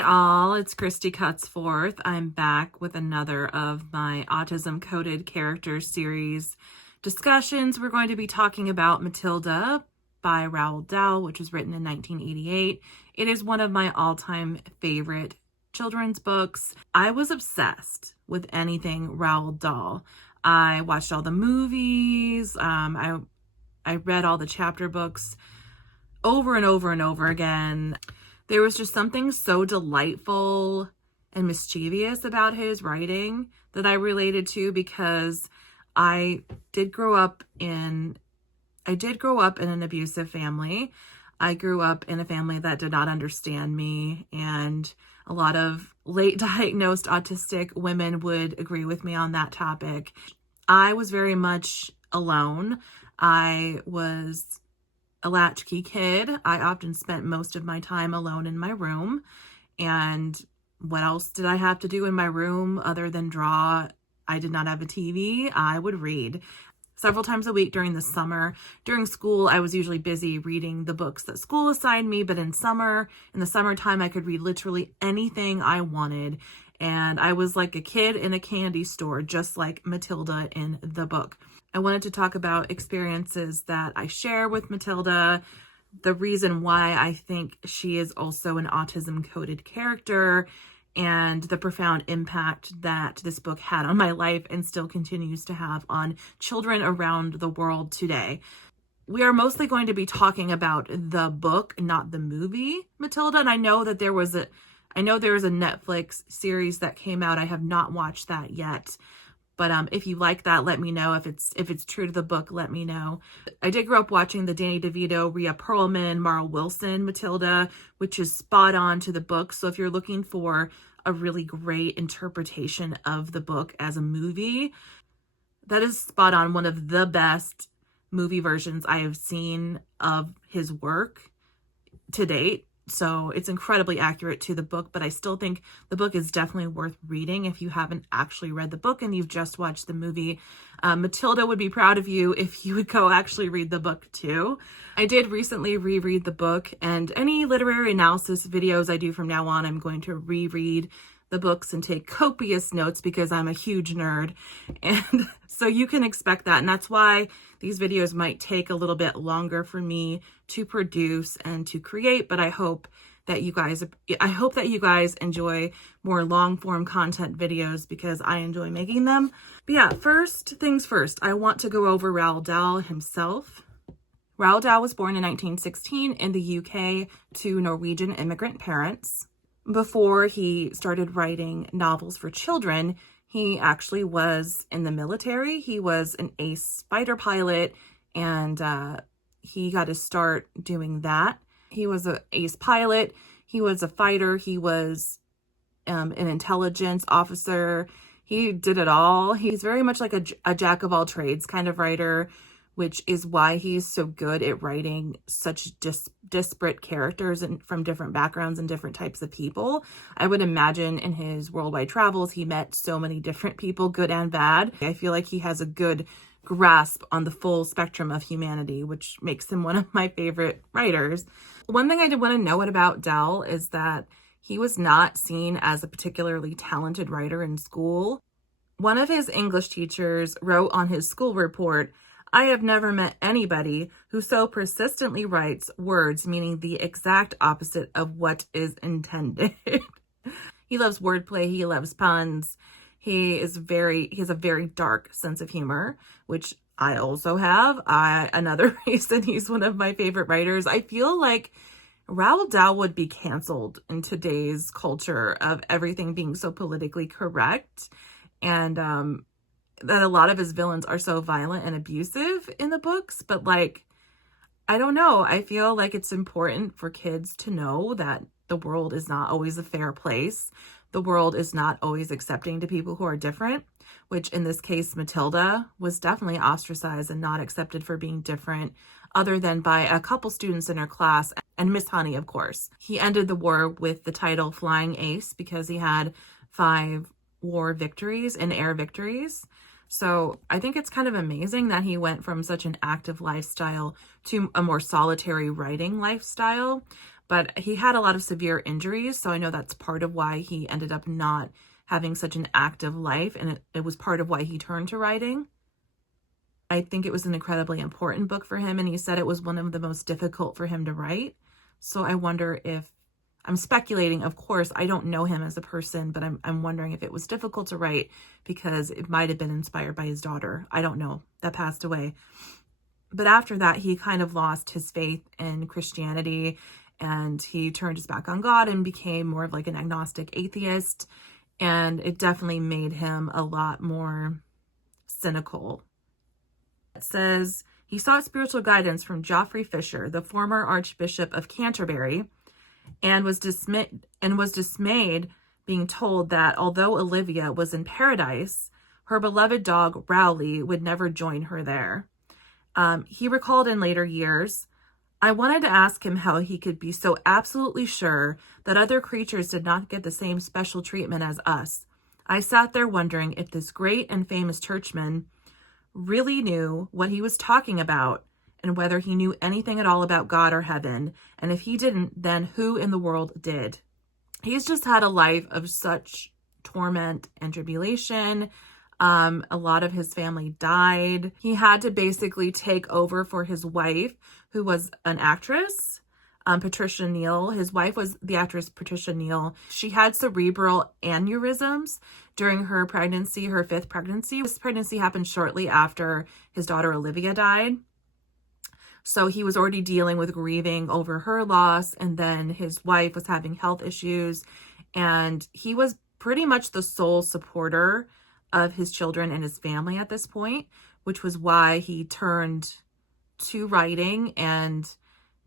Hi all, it's Christy Cutsforth. I'm back with another of my Autism Coded Characters series discussions. We're going to be talking about Matilda by Roald Dahl, which was written in 1988. It is one of my all-time favorite children's books. I was obsessed with anything Roald Dahl. I watched all the movies. I read all the chapter books over and over and over again. There was just something so delightful and mischievous about his writing that I related to, because I did grow up in an abusive family. I grew up in a family that did not understand me, and a lot of late diagnosed autistic women would agree with me on that topic. I was very much alone. I was a latchkey kid. I often spent most of my time alone in my room. And what else did I have to do in my room other than draw? I did not have a TV. I would read several times a week during the summer. During school, I was usually busy reading the books that school assigned me, but in the summertime, I could read literally anything I wanted. And I was like a kid in a candy store, just like Matilda in the book. I wanted to talk about experiences that I share with Matilda, the reason why I think she is also an autism-coded character, and the profound impact that this book had on my life and still continues to have on children around the world today. We are mostly going to be talking about the book, not the movie, Matilda, and I know there was a Netflix series that came out. I have not watched that yet. But if you like that, let me know. If it's true to the book, let me know. I did grow up watching the Danny DeVito, Rhea Perlman, Mara Wilson Matilda, which is spot on to the book. So if you're looking for a really great interpretation of the book as a movie, that is spot on. One of the best movie versions I have seen of his work to date. So it's incredibly accurate to the book, but I still think the book is definitely worth reading if you haven't actually read the book and you've just watched the movie. Matilda would be proud of you if you would go actually read the book too. I did recently reread the book, and any literary analysis videos I do from now on, I'm going to reread the books and take copious notes because I'm a huge nerd. And so you can expect that. And that's why these videos might take a little bit longer for me to produce and to create, but I hope that you guys enjoy more long form content videos because I enjoy making them. But yeah, first things first, I want to go over Roald Dahl himself. Roald Dahl was born in 1916 in the UK to Norwegian immigrant parents. Before he started writing novels for children, he actually was in the military. He was an ace fighter pilot, and he got to start doing that. He was an ace pilot. He was a fighter. He was an intelligence officer. He did it all. He's very much like a jack of all trades kind of writer, which is why he's so good at writing such disparate characters and from different backgrounds and different types of people. I would imagine in his worldwide travels, he met so many different people, good and bad. I feel like he has a good grasp on the full spectrum of humanity, which makes him one of my favorite writers. One thing I did want to note about Dahl is that he was not seen as a particularly talented writer in school. One of his English teachers wrote on his school report, "I have never met anybody who so persistently writes words meaning the exact opposite of what is intended." He loves wordplay. He loves puns. He has a very dark sense of humor, which I also have. Another reason he's one of my favorite writers. I feel like Roald Dahl would be canceled in today's culture of everything being so politically correct, and that a lot of his villains are so violent and abusive in the books. But like, I don't know. I feel like it's important for kids to know that the world is not always a fair place. The world is not always accepting to people who are different, which in this case, Matilda was definitely ostracized and not accepted for being different, other than by a couple students in her class and Miss Honey, of course. He ended the war with the title Flying Ace because he had 5 war victories and air victories. So I think it's kind of amazing that he went from such an active lifestyle to a more solitary writing lifestyle. but he had a lot of severe injuries. So I know that's part of why he ended up not having such an active life. And it was part of why he turned to writing. I think it was an incredibly important book for him. And he said it was one of the most difficult for him to write. So I wonder if, I'm speculating, of course, I don't know him as a person, but I'm wondering if it was difficult to write because it might have been inspired by his daughter. I don't know, that passed away. But after that, he kind of lost his faith in Christianity and he turned his back on God and became more of like an agnostic atheist. And it definitely made him a lot more cynical. It says he sought spiritual guidance from Geoffrey Fisher, the former Archbishop of Canterbury, and was dismayed being told that although Olivia was in paradise, her beloved dog Rowley would never join her there. He recalled in later years, I wanted to ask him how he could be so absolutely sure that other creatures did not get the same special treatment as us. I sat there wondering if this great and famous churchman really knew what he was talking about and whether he knew anything at all about God or heaven. And if he didn't, then who in the world did? He's just had a life of such torment and tribulation. A lot of his family died. He had to basically take over for his wife, who was an actress, Patricia Neal. His wife was the actress Patricia Neal. She had cerebral aneurysms during her pregnancy, her 5th pregnancy. This pregnancy happened shortly after his daughter Olivia died. So he was already dealing with grieving over her loss, and then his wife was having health issues, and he was pretty much the sole supporter of his children and his family at this point, which was why he turned to writing and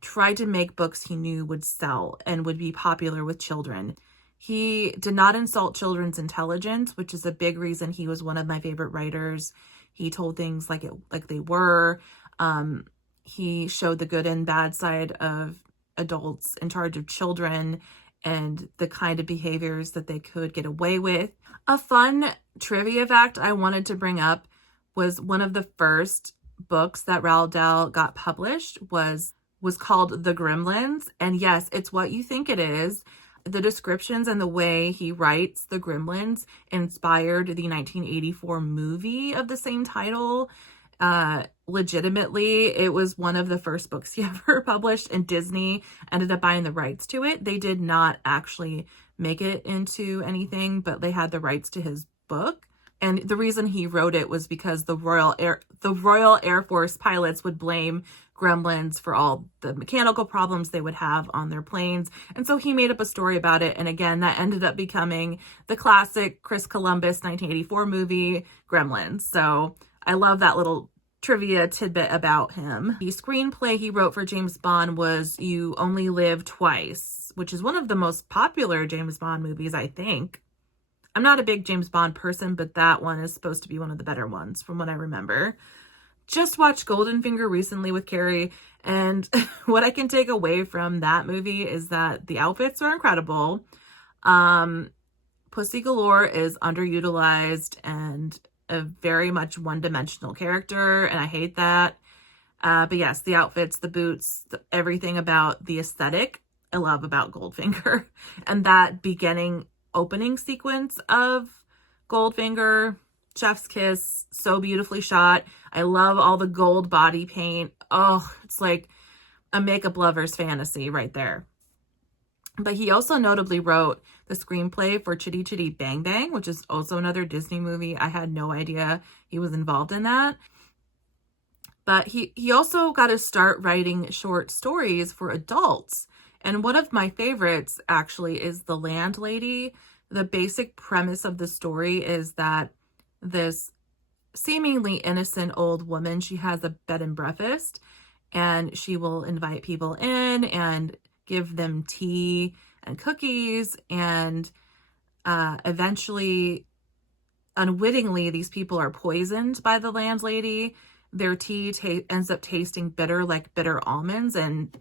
tried to make books he knew would sell and would be popular with children. He did not insult children's intelligence, which is a big reason he was one of my favorite writers. He told things like they were. He showed the good and bad side of adults in charge of children and the kind of behaviors that they could get away with. A fun trivia fact I wanted to bring up was one of the first books that Roald Dahl got published was called The Gremlins. And yes, it's what you think it is. The descriptions and the way he writes The Gremlins inspired the 1984 movie of the same title. Legitimately, it was one of the first books he ever published, and Disney ended up buying the rights to it. They did not actually make it into anything, but they had the rights to his book. And the reason he wrote it was because the Royal Air Force pilots would blame gremlins for all the mechanical problems they would have on their planes. And so he made up a story about it. And again, that ended up becoming the classic Chris Columbus 1984 movie, Gremlins. So I love that little trivia tidbit about him. The screenplay he wrote for James Bond was You Only Live Twice, which is one of the most popular James Bond movies, I think. I'm not a big James Bond person, but that one is supposed to be one of the better ones from what I remember. Just watched Goldfinger recently with Carrie, and what I can take away from that movie is that the outfits are incredible. Pussy Galore is underutilized and a very much one-dimensional character, and I hate that. But yes, the outfits, the boots, everything about the aesthetic I love about Goldfinger. And that opening sequence of Goldfinger, chef's kiss, so beautifully shot. I love all the gold body paint. Oh, it's like a makeup lover's fantasy right there. But he also notably wrote the screenplay for Chitty Chitty Bang Bang, which is also another Disney movie. I had no idea he was involved in that. But he also got to start writing short stories for adults. And one of my favorites actually is The Landlady. The basic premise of the story is that this seemingly innocent old woman, she has a bed and breakfast, and she will invite people in and give them tea and cookies, and eventually, unwittingly, these people are poisoned by the landlady. Their tea ends up tasting bitter, like bitter almonds, and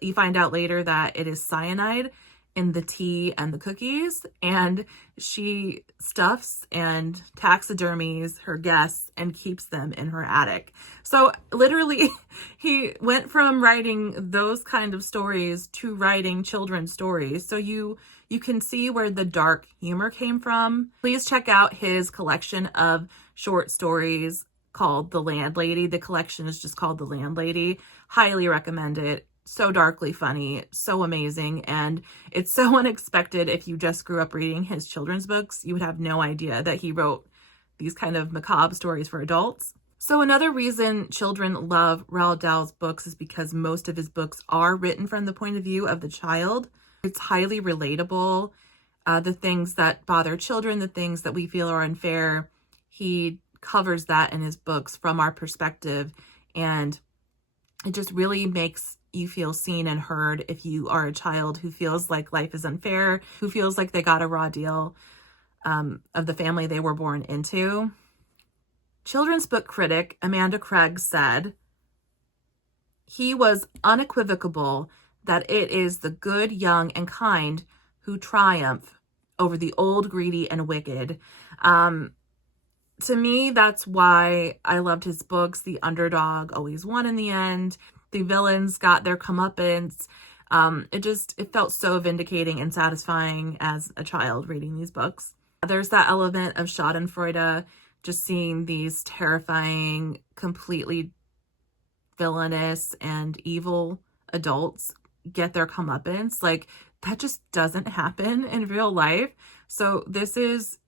you find out later that it is cyanide, in the tea and the cookies, and she stuffs and taxidermies her guests and keeps them in her attic. So literally, he went from writing those kind of stories to writing children's stories. So you can see where the dark humor came from. Please check out his collection of short stories called The Landlady. The collection is just called The Landlady. Highly recommend it. So darkly funny, so amazing, and it's so unexpected. If you just grew up reading his children's books, you would have no idea that he wrote these kind of macabre stories for adults. So another reason children love Roald Dahl's books is because most of his books are written from the point of view of the child. It's highly relatable. The things that bother children, the things that we feel are unfair, he covers that in his books from our perspective, and it just really makes you feel seen and heard if you are a child who feels like life is unfair, who feels like they got a raw deal of the family they were born into. Children's book critic Amanda Craig said, "He was unequivocal that it is the good, young, and kind who triumph over the old, greedy, and wicked." To me, that's why I loved his books. The underdog always won in the end. The villains got their comeuppance. It felt so vindicating and satisfying as a child reading these books. There's that element of schadenfreude, just seeing these terrifying, completely villainous and evil adults get their comeuppance. Like, that just doesn't happen in real life. So this is,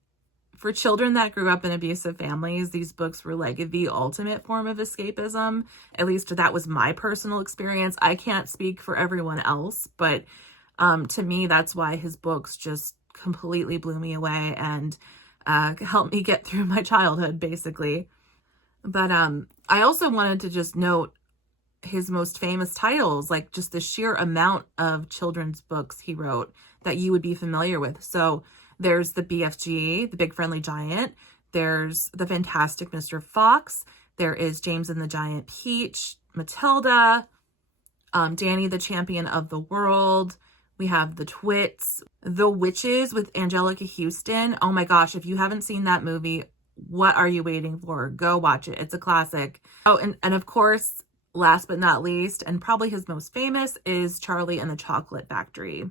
for children that grew up in abusive families, these books were like the ultimate form of escapism. At least that was my personal experience. I can't speak for everyone else, but to me, that's why his books just completely blew me away and helped me get through my childhood, basically. But I also wanted to just note his most famous titles, like just the sheer amount of children's books he wrote that you would be familiar with. So there's the BFG, the Big Friendly Giant. There's the Fantastic Mr. Fox. There is James and the Giant Peach, Matilda, Danny the Champion of the World. We have the Twits, The Witches with Angelica Houston. Oh my gosh, if you haven't seen that movie, what are you waiting for? Go watch it. It's a classic. Oh, and of course, last but not least, and probably his most famous, is Charlie and the Chocolate Factory,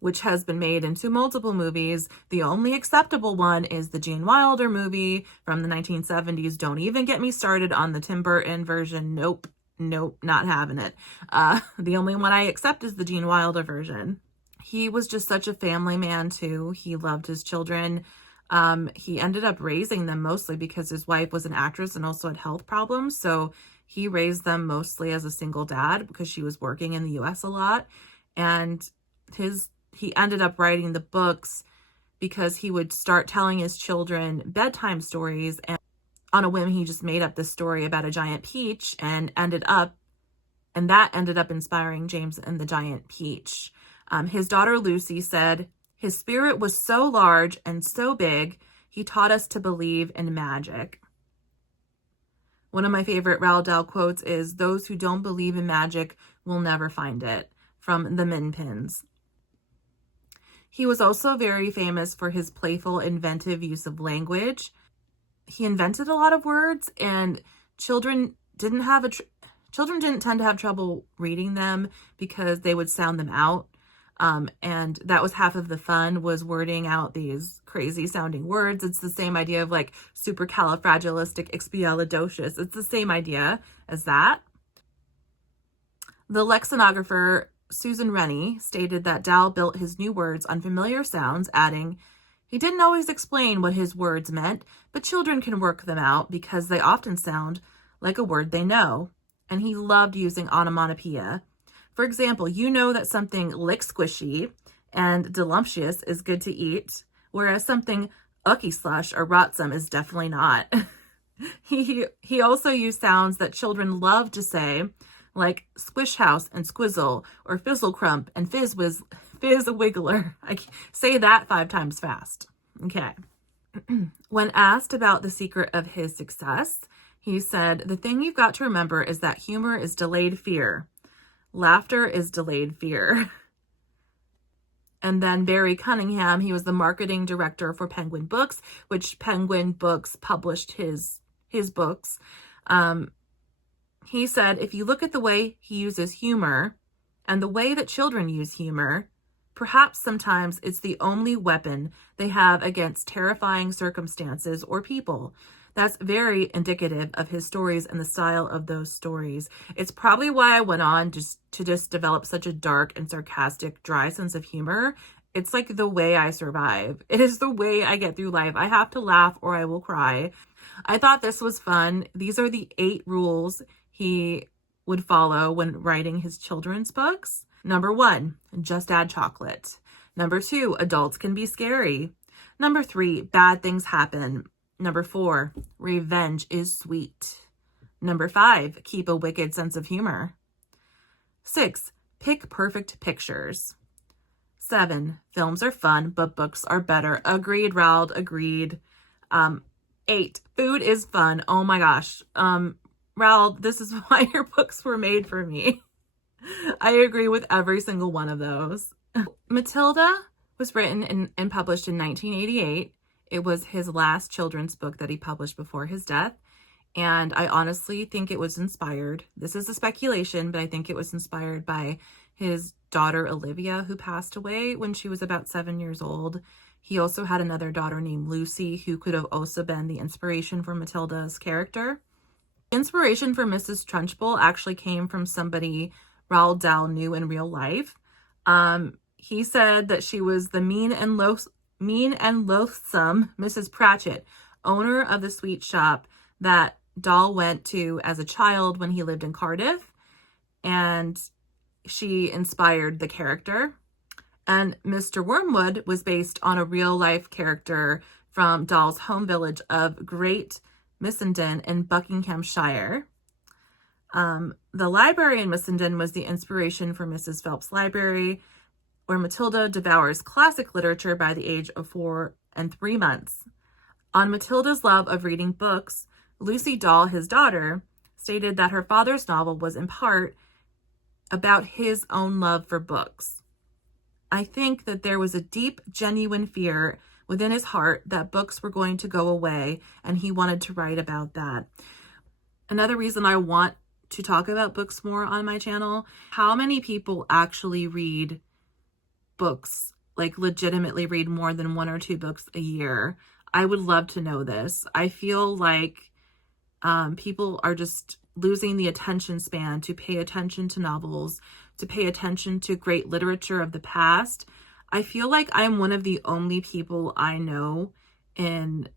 which has been made into multiple movies. The only acceptable one is the Gene Wilder movie from the 1970s. Don't even get me started on the Tim Burton version. Nope, not having it. The only one I accept is the Gene Wilder version. He was just such a family man too. He loved his children. He ended up raising them mostly because his wife was an actress and also had health problems. So he raised them mostly as a single dad because she was working in the US a lot. And he ended up writing the books because he would start telling his children bedtime stories, and on a whim he just made up this story about a giant peach and that ended up inspiring James and the Giant Peach. His daughter Lucy said, "His spirit was so large and so big, he taught us to believe in magic." One of my favorite Roald Dahl quotes is, "Those who don't believe in magic will never find it," from the Min Pins. He was also very famous for his playful, inventive use of language. He invented a lot of words, and children didn't tend to have trouble reading them because they would sound them out. And that was half of the fun, was wording out these crazy sounding words. It's the same idea of like supercalifragilisticexpialidocious. It's the same idea as that. The lexicographer Susan Rennie stated that Dahl built his new words on familiar sounds, adding, "He didn't always explain what his words meant, but children can work them out because they often sound like a word they know." And he loved using onomatopoeia. For example, you know that something lick squishy and delumptious is good to eat, whereas something ucky slush or rotsome is definitely not. He also used sounds that children love to say, like squish house and squizzle, or fizzle crump and fizz wiggler. I say that 5 times fast. Okay. When asked about the secret of his success, he said, "The thing you've got to remember is that humor is delayed fear. Laughter is delayed fear." And then Barry Cunningham, he was the marketing director for Penguin Books, which Penguin Books published his books. He said, if you look at the way he uses humor and the way that children use humor, perhaps sometimes it's the only weapon they have against terrifying circumstances or people. That's very indicative of his stories and the style of those stories. It's probably why I went on to develop such a dark and sarcastic, dry sense of humor. It's like the way I survive. It is the way I get through life. I have to laugh or I will cry. I thought this was fun. These are the 8 rules he would follow when writing his children's books. Number 1, just add chocolate. Number 2, adults can be scary. Number 3, bad things happen. Number 4, revenge is sweet. Number 5, keep a wicked sense of humor. 6, pick perfect pictures. 7, films are fun, but books are better. Agreed, Roald, agreed. 8, food is fun. Oh my gosh. Roald, this is why your books were made for me. I agree with every single one of those. Matilda was written and published in 1988. It was his last children's book that he published before his death. And I honestly think it was inspired. This is a speculation, but I think it was inspired by his daughter, Olivia, who passed away when she was about 7 years old. He also had another daughter named Lucy, who could have also been the inspiration for Matilda's character. Inspiration for Mrs. Trunchbull actually came from somebody Roald Dahl knew in real life. He said that she was the mean and loathsome Mrs. Pratchett, owner of the sweet shop that Dahl went to as a child when he lived in Cardiff, and she inspired the character. And Mr. Wormwood was based on a real-life character from Dahl's home village of Great Missenden in Buckinghamshire. The library in Missenden was the inspiration for Mrs. Phelps' library, where Matilda devours classic literature by the age of 4 and 3 months. On Matilda's love of reading books, Lucy Dahl, his daughter, stated that her father's novel was in part about his own love for books. I think that there was a deep, genuine fear within his heart that books were going to go away, and he wanted to write about that. Another reason I want to talk about books more on my channel, how many people actually read books, like legitimately read more than 1 or 2 books a year? I would love to know this. I feel like people are just losing the attention span to pay attention to novels, to pay attention to great literature of the past. I feel like I'm one of the only people I know in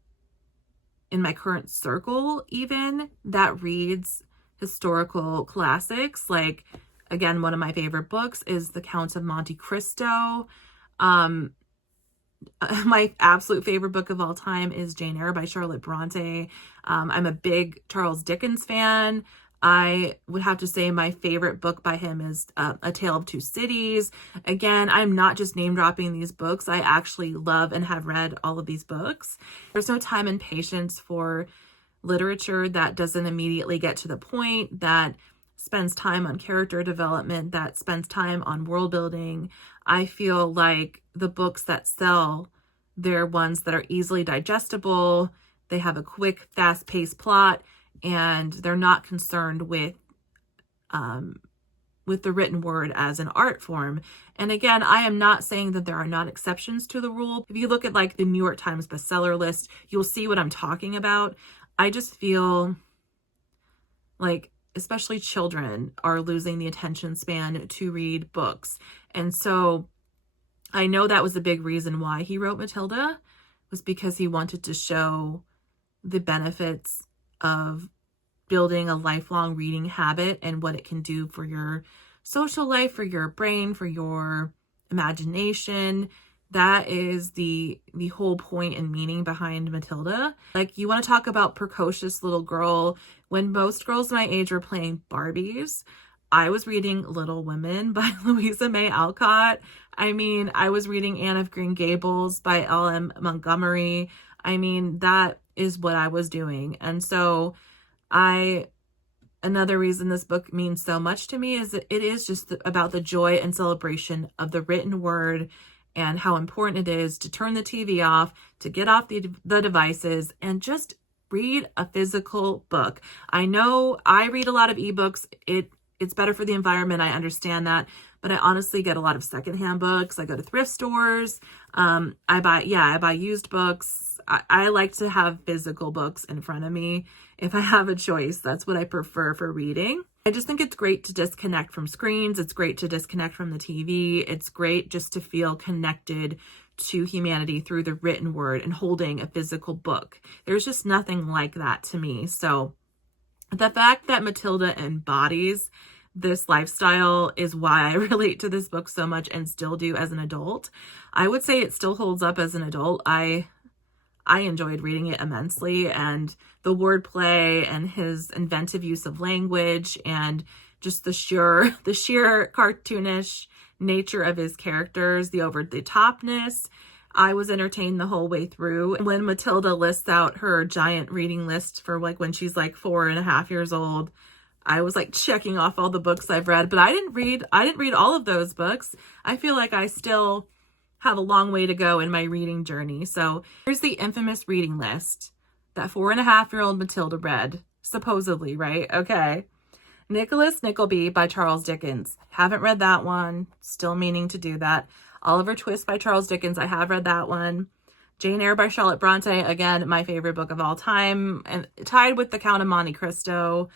my current circle even that reads historical classics. Like, again, one of my favorite books is The Count of Monte Cristo. My absolute favorite book of all time is Jane Eyre by Charlotte Bronte. I'm a big Charles Dickens fan. I would have to say my favorite book by him is A Tale of Two Cities. Again, I'm not just name dropping these books. I actually love and have read all of these books. There's no time and patience for literature that doesn't immediately get to the point, that spends time on character development, that spends time on world building. I feel like the books that sell, they're ones that are easily digestible. They have a quick, fast-paced plot, and they're not concerned with the written word as an art form. And again, I am not saying that there are not exceptions to the rule. If you look at like the New York Times bestseller list, you'll see what I'm talking about. I just feel like especially children are losing the attention span to read books. And so I know that was a big reason why he wrote Matilda, was because he wanted to show the benefits of building a lifelong reading habit and what it can do for your social life, for your brain, for your imagination. That is the whole point and meaning behind Matilda. Like, you want to talk about precocious little girl. When most girls my age were playing Barbies, I was reading Little Women by Louisa May Alcott. I mean, I was reading Anne of Green Gables by L.M. Montgomery. I mean, that is what I was doing. And so another reason this book means so much to me is that it is just about the joy and celebration of the written word and how important it is to turn the TV off, to get off the devices, and just read a physical book. I know I read a lot of ebooks. It's better for the environment. I understand that. But I honestly get a lot of secondhand books. I go to thrift stores. I buy used books. I like to have physical books in front of me. If I have a choice, that's what I prefer for reading. I just think it's great to disconnect from screens. It's great to disconnect from the TV. It's great just to feel connected to humanity through the written word and holding a physical book. There's just nothing like that to me. So the fact that Matilda embodies this lifestyle is why I relate to this book so much and still do as an adult. I would say it still holds up as an adult. I enjoyed reading it immensely, and the wordplay and his inventive use of language and just the sheer cartoonish nature of his characters, the over-the-topness. I was entertained the whole way through. When Matilda lists out her giant reading list for like when she's like 4.5 years old, I was like checking off all the books I've read, but I didn't read all of those books. I feel like I still have a long way to go in my reading journey. So here's the infamous reading list that 4.5-year-old Matilda read, supposedly, right? Okay. Nicholas Nickleby by Charles Dickens. Haven't read that one. Still meaning to do that. Oliver Twist by Charles Dickens. I have read that one. Jane Eyre by Charlotte Bronte. Again, my favorite book of all time, and tied with The Count of Monte Cristo.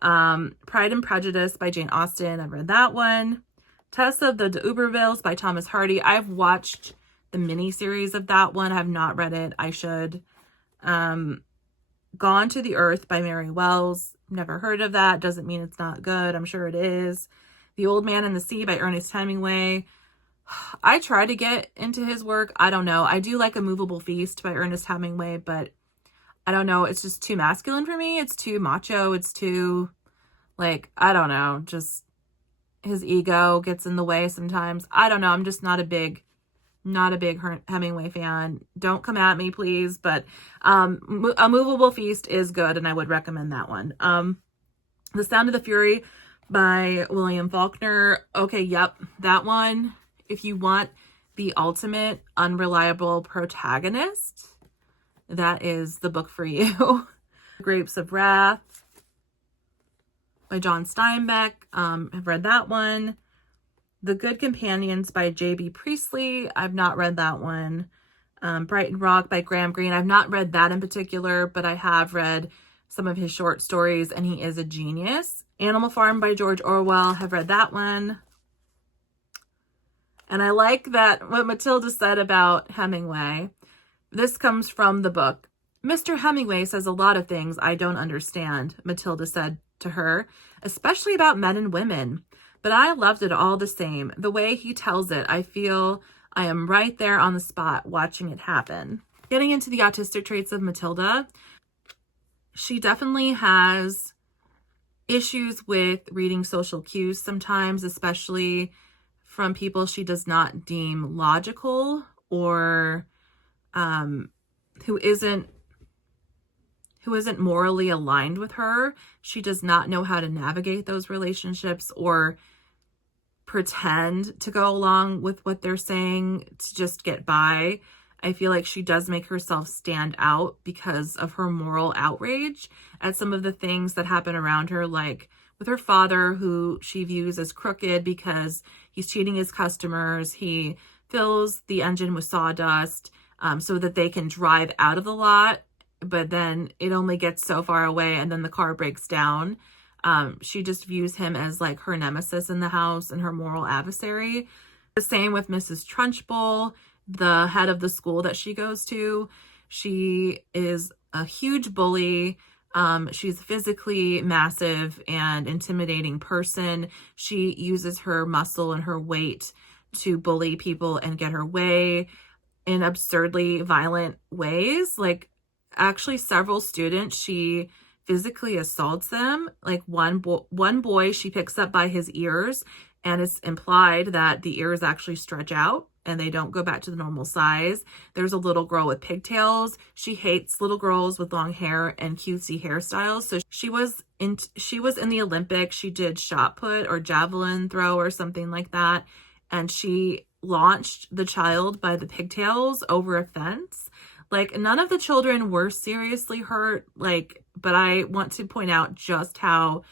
Pride and Prejudice by Jane Austen. I've read that one. Tess of the D'Urbervilles by Thomas Hardy. I've watched the miniseries of that one. I have not read it. I should. Gone to the Earth by Mary Wells. Never heard of that. Doesn't mean it's not good. I'm sure it is. The Old Man and the Sea by Ernest Hemingway. I try to get into his work. I don't know. I do like A Movable Feast by Ernest Hemingway, but I don't know. It's just too masculine for me. It's too macho. It's too, like, I don't know. Just his ego gets in the way sometimes. I don't know. I'm just not a big Hemingway fan. Don't come at me, please. But A Movable Feast is good, and I would recommend that one. The Sound of the Fury by William Faulkner. Okay, yep, that one. If you want the ultimate unreliable protagonist, that is the book for you. Grapes of Wrath by John Steinbeck. I've read that one. The Good Companions by J.B. Priestley. I've not read that one. Brighton Rock by Graham Greene. I've not read that in particular, but I have read some of his short stories, and he is a genius. Animal Farm by George Orwell. Have read that one. And I like that what Matilda said about Hemingway. This comes from the book. Mr. Hemingway says a lot of things I don't understand, Matilda said to her, especially about men and women. But I loved it all the same. The way he tells it, I feel I am right there on the spot watching it happen. Getting into the autistic traits of Matilda, she definitely has issues with reading social cues sometimes, especially from people she does not deem logical or who isn't morally aligned with her. She does not know how to navigate those relationships or pretend to go along with what they're saying to just get by. I feel like she does make herself stand out because of her moral outrage at some of the things that happen around her, like with her father, who she views as crooked because he's cheating his customers. He fills the engine with sawdust so that they can drive out of the lot, but then it only gets so far away and then the car breaks down. She just views him as like her nemesis in the house and her moral adversary. The same with Mrs. Trunchbull, the head of the school that she goes to. She is a huge bully. She's a physically massive and intimidating person. She uses her muscle and her weight to bully people and get her way in absurdly violent ways. Like, actually, several students, she physically assaults them. Like one boy she picks up by his ears, and it's implied that the ears actually stretch out and they don't go back to the normal size. There's a little girl with pigtails. She hates little girls with long hair and cutesy hairstyles. So she was in the Olympics. She did shot put or javelin throw or something like that. And she launched the child by the pigtails over a fence. Like, none of the children were seriously hurt, like, but I want to point out just how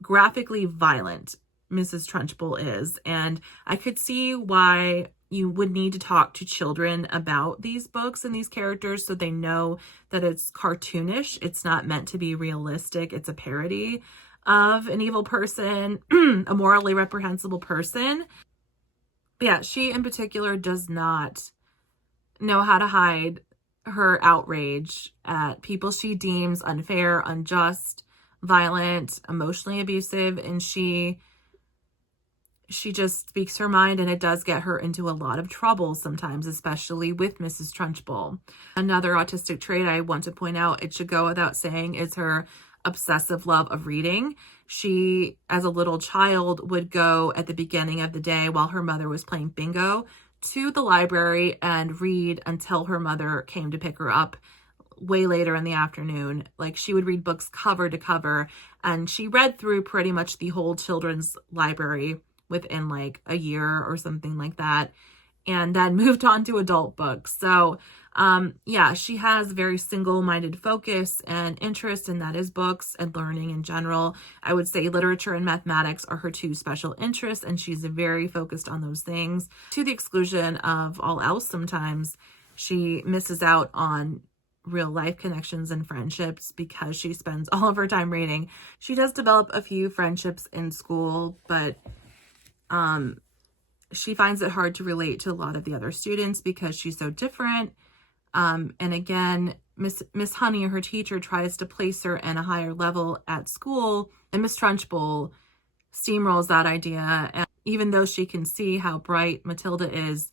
graphically violent Mrs. Trunchbull is. And I could see why you would need to talk to children about these books and these characters so they know that it's cartoonish. It's not meant to be realistic. It's a parody of an evil person, a morally reprehensible person. But yeah, she in particular does not know how to hide her outrage at people she deems unfair, unjust, violent, emotionally abusive, and she just speaks her mind, and it does get her into a lot of trouble sometimes, especially with Mrs. Trunchbull. Another autistic trait I want to point out, it should go without saying, is her obsessive love of reading. She, as a little child, would go at the beginning of the day while her mother was playing bingo to the library and read until her mother came to pick her up way later in the afternoon. Like, she would read books cover to cover, and she read through pretty much the whole children's library within like a year or something like that, and then moved on to adult books. So yeah, she has very single-minded focus and interest, and that is books and learning in general. I would say literature and mathematics are her two special interests, and she's very focused on those things to the exclusion of all else. Sometimes she misses out on real life connections and friendships because she spends all of her time reading. She does develop a few friendships in school, but she finds it hard to relate to a lot of the other students because she's so different. And again, Miss Honey, her teacher, tries to place her in a higher level at school, and Miss Trunchbull steamrolls that idea. And even though she can see how bright Matilda is,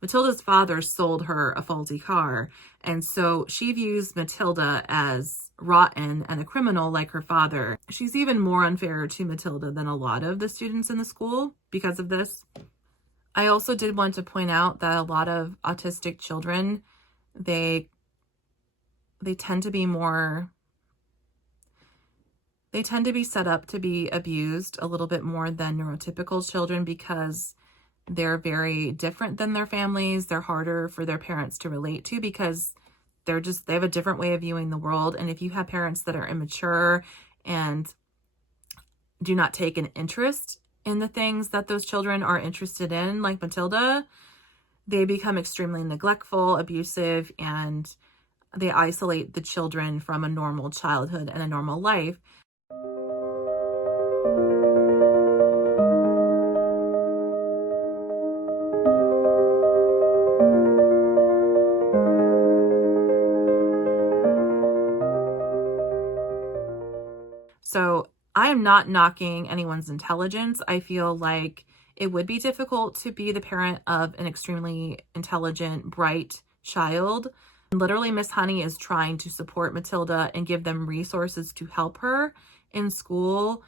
Matilda's father sold her a faulty car, and so she views Matilda as rotten and a criminal like her father. She's even more unfair to Matilda than a lot of the students in the school because of this. I also did want to point out that a lot of autistic children, they tend to be set up to be abused a little bit more than neurotypical children because they're very different than their families. They're harder for their parents to relate to because they have a different way of viewing the world. And if you have parents that are immature and do not take an interest in the things that those children are interested in, like Matilda, they become extremely neglectful, abusive, and they isolate the children from a normal childhood and a normal life. So I am not knocking anyone's intelligence. I feel like it would be difficult to be the parent of an extremely intelligent, bright child. Literally, Miss Honey is trying to support Matilda and give them resources to help her in school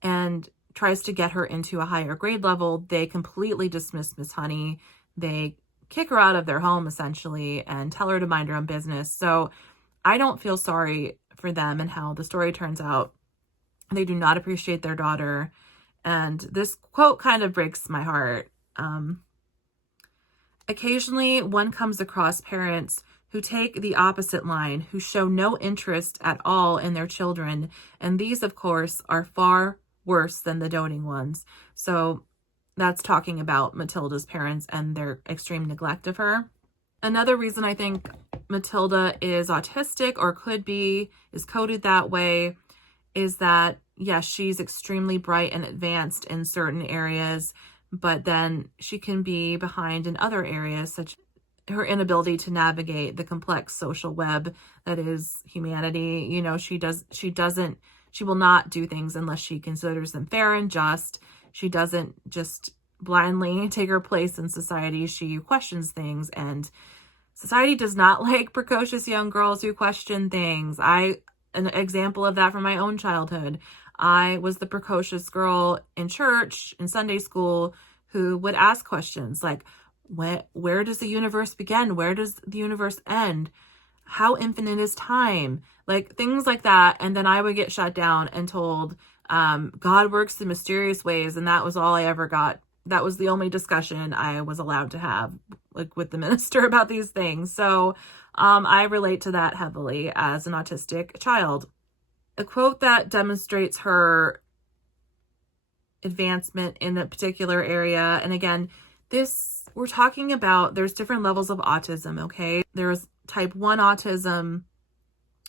and tries to get her into a higher grade level. They completely dismiss Miss Honey. They kick her out of their home, essentially, and tell her to mind her own business. So I don't feel sorry for them and how the story turns out. They do not appreciate their daughter. And this quote kind of breaks my heart. Occasionally, one comes across parents who take the opposite line, who show no interest at all in their children. And these, of course, are far worse than the doting ones. So that's talking about Matilda's parents and their extreme neglect of her. Another reason I think Matilda is autistic or is coded that way is that, yes, she's extremely bright and advanced in certain areas, but then she can be behind in other areas, such as her inability to navigate the complex social web that is humanity. You know, she will not do things unless she considers them fair and just. She doesn't just blindly take her place in society. She questions things, and society does not like precocious young girls who question things. An example of that from my own childhood. I was the precocious girl in church, in Sunday school, who would ask questions like, where does the universe begin? Where does the universe end? How infinite is time? Like, things like that. And then I would get shut down and told, God works in mysterious ways. And that was all I ever got that was the only discussion I was allowed to have, like, with the minister about these things. So I relate to that heavily as an autistic child. A quote that demonstrates her advancement in a particular area, and again, we're talking about, there's different levels of autism, okay? There's type 1 autism,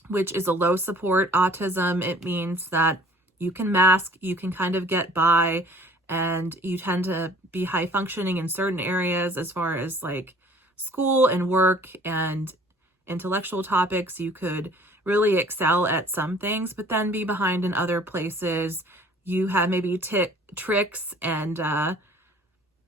which is a low support autism. It means that you can mask, you can kind of get by, and you tend to be high functioning in certain areas as far as like school and work and intellectual topics. You could really excel at some things, but then be behind in other places. You have maybe tricks and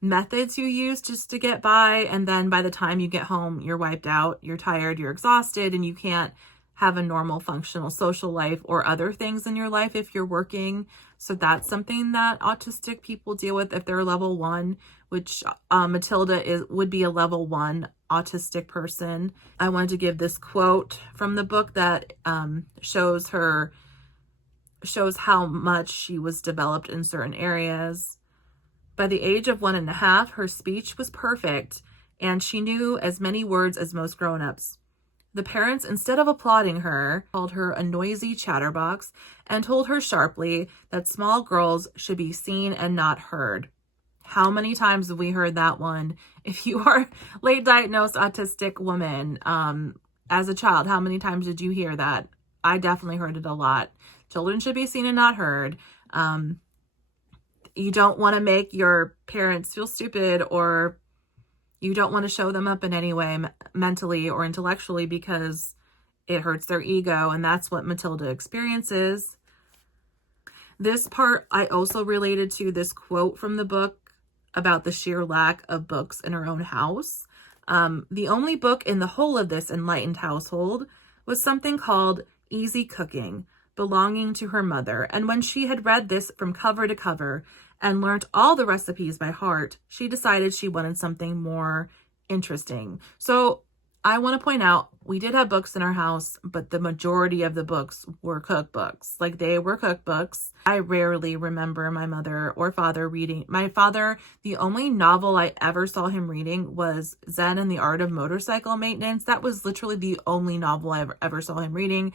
methods you use just to get by, and then by the time you get home, you're wiped out, you're tired, you're exhausted, and you can't have a normal functional social life or other things in your life if you're working. So that's something that autistic people deal with if they're level 1, which Matilda would be a level 1 autistic person. I wanted to give this quote from the book that shows how much she was developed in certain areas. By the age of 1.5, her speech was perfect, and she knew as many words as most grown-ups. The parents, instead of applauding her, called her a noisy chatterbox and told her sharply that small girls should be seen and not heard. How many times have we heard that one? If you are late diagnosed autistic woman, as a child, how many times did you hear that? I definitely heard it a lot. Children should be seen and not heard. You don't want to make your parents feel stupid, or you don't want to show them up in any way mentally or intellectually because it hurts their ego, and that's what Matilda experiences. This part I also related to this quote from the book about the sheer lack of books in her own house. The only book in the whole of this enlightened household was something called Easy Cooking, belonging to her mother, and when she had read this from cover to cover and learnt all the recipes by heart, she decided she wanted something more interesting. So I want to point out, we did have books in our house, but the majority of the books were cookbooks. Like, they were cookbooks. I rarely remember my mother or father reading. My father, the only novel I ever saw him reading was Zen and the Art of Motorcycle Maintenance. That was literally the only novel I ever saw him reading.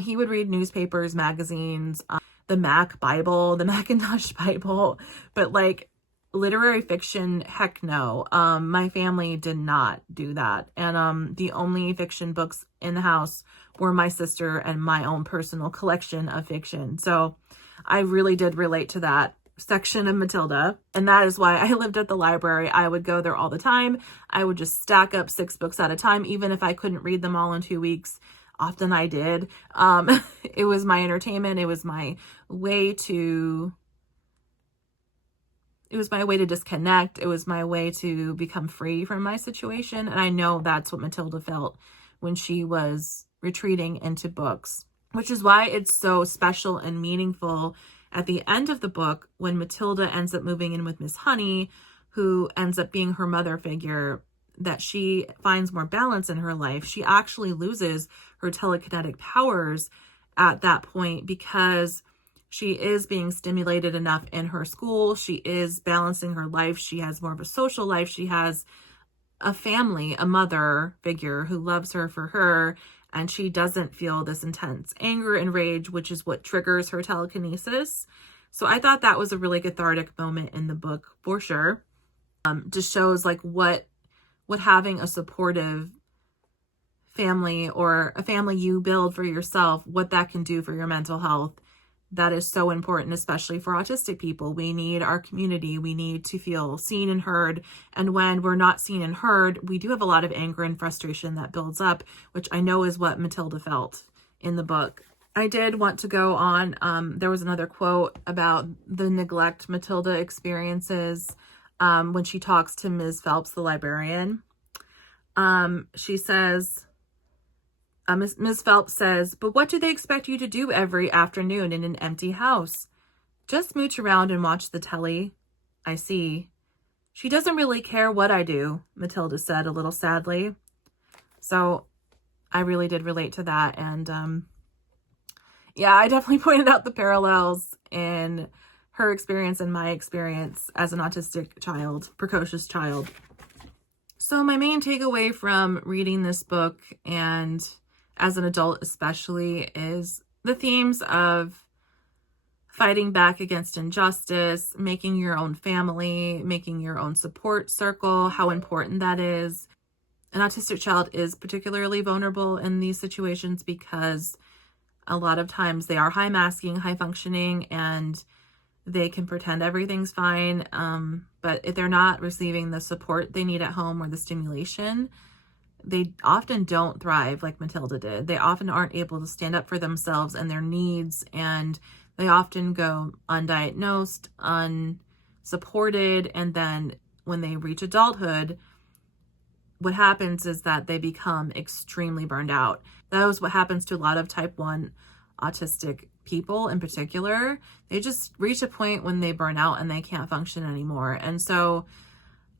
He would read newspapers, magazines, the Mac Bible, the Macintosh Bible, but like literary fiction, heck no. My family did not do that. And the only fiction books in the house were my sister and my own personal collection of fiction. So I really did relate to that section of Matilda. And that is why I lived at the library. I would go there all the time. I would just stack up 6 books at a time, even if I couldn't read them all in 2 weeks. Often I did. It was my entertainment. It was my way to disconnect. It was my way to become free from my situation. And I know that's what Matilda felt when she was retreating into books, which is why it's so special and meaningful at the end of the book when Matilda ends up moving in with Miss Honey, who ends up being her mother figure, that she finds more balance in her life. She actually loses her telekinetic powers at that point because she is being stimulated enough in her school. She is balancing her life. She has more of a social life. She has a family, a mother figure who loves her for her, and she doesn't feel this intense anger and rage, which is what triggers her telekinesis. So I thought that was a really cathartic moment in the book for sure. Just shows like what having a supportive family or a family you build for yourself, what that can do for your mental health. That is so important, especially for autistic people. We need our community. We need to feel seen and heard. And when we're not seen and heard, we do have a lot of anger and frustration that builds up, which I know is what Matilda felt in the book. I did want to go on. There was another quote about the neglect Matilda experiences when she talks to Ms. Phelps, the librarian. She says, Ms. Phelps says, "But what do they expect you to do every afternoon in an empty house? Just mooch around and watch the telly." "I see. She doesn't really care what I do," Matilda said a little sadly. So I really did relate to that. And yeah, I definitely pointed out the parallels in her experience and my experience as an autistic child, precocious child. So my main takeaway from reading this book, and as an adult especially, is the themes of fighting back against injustice, making your own family, making your own support circle, how important that is. An autistic child is particularly vulnerable in these situations because a lot of times they are high masking, high functioning, and they can pretend everything's fine. But if they're not receiving the support they need at home or the stimulation, they often don't thrive like Matilda did. They often aren't able to stand up for themselves and their needs, and they often go undiagnosed, unsupported, and then when they reach adulthood, what happens is that they become extremely burned out. That is what happens to a lot of type 1 autistic people in particular. They just reach a point when they burn out and they can't function anymore. And so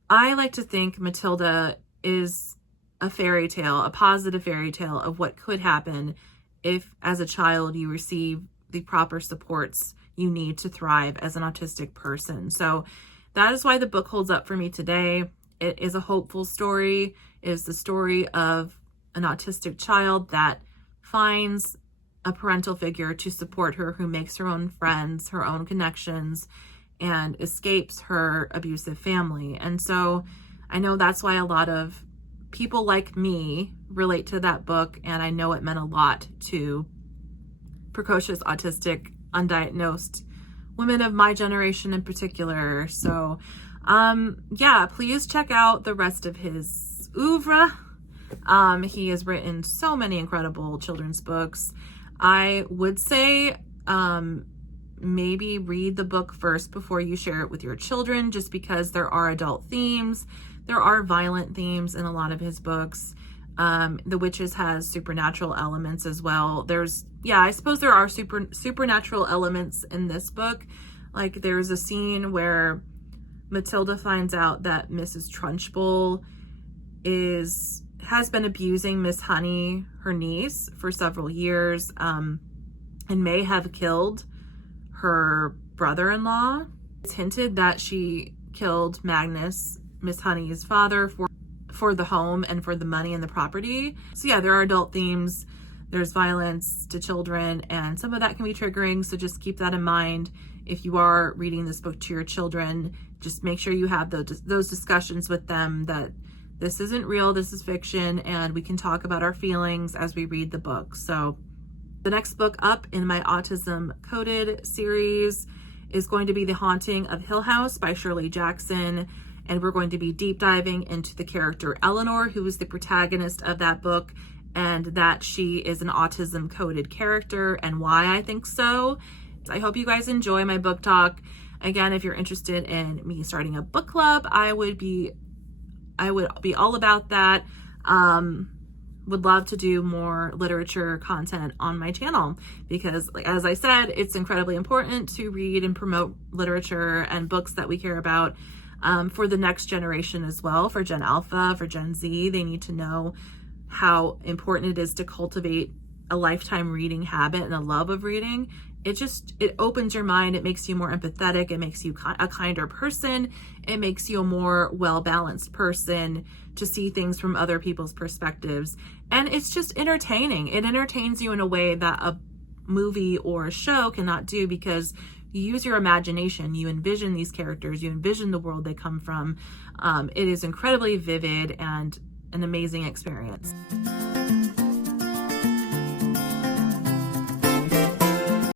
I like to think Matilda is a fairy tale, a positive fairy tale of what could happen if, as a child, you receive the proper supports you need to thrive as an autistic person. So that is why the book holds up for me today. It is a hopeful story. It is the story of an autistic child that finds a parental figure to support her, who makes her own friends, her own connections, and escapes her abusive family. And so I know that's why a lot of people like me relate to that book, and I know it meant a lot to precocious autistic, undiagnosed women of my generation in particular. So yeah, please check out the rest of his oeuvre. He has written so many incredible children's books. I would say maybe read the book first before you share it with your children, just because there are adult themes. There are violent themes in a lot of his books. The Witches has supernatural elements as well. I suppose there are supernatural elements in this book. Like there's a scene where Matilda finds out that Mrs. Trunchbull has been abusing Miss Honey, her niece, for several years, and may have killed her brother-in-law. It's hinted that she killed Magnus, Miss Honey's father, for the home and for the money and the property. So yeah, there are adult themes. There's violence to children, and some of that can be triggering. So just keep that in mind. If you are reading this book to your children, just make sure you have those discussions with them, that this isn't real, this is fiction, and we can talk about our feelings as we read the book. So the next book up in my Autism Coded series is going to be The Haunting of Hill House by Shirley Jackson. And we're going to be deep diving into the character Eleanor, who is the protagonist of that book, and that she is an autism coded character and why I think so. I hope you guys enjoy my book talk. Again, if you're interested in me starting a book club, I would be all about that. Would love to do more literature content on my channel because, as I said, it's incredibly important to read and promote literature and books that we care about. For the next generation as well, for Gen Alpha, for Gen Z, they need to know how important it is to cultivate a lifetime reading habit and a love of reading. It opens your mind. It makes you more empathetic. It makes you a kinder person. It makes you a more well-balanced person to see things from other people's perspectives. And it's just entertaining. It entertains you in a way that a movie or a show cannot do, because you use your imagination, you envision these characters, you envision the world they come from. It is incredibly vivid and an amazing experience.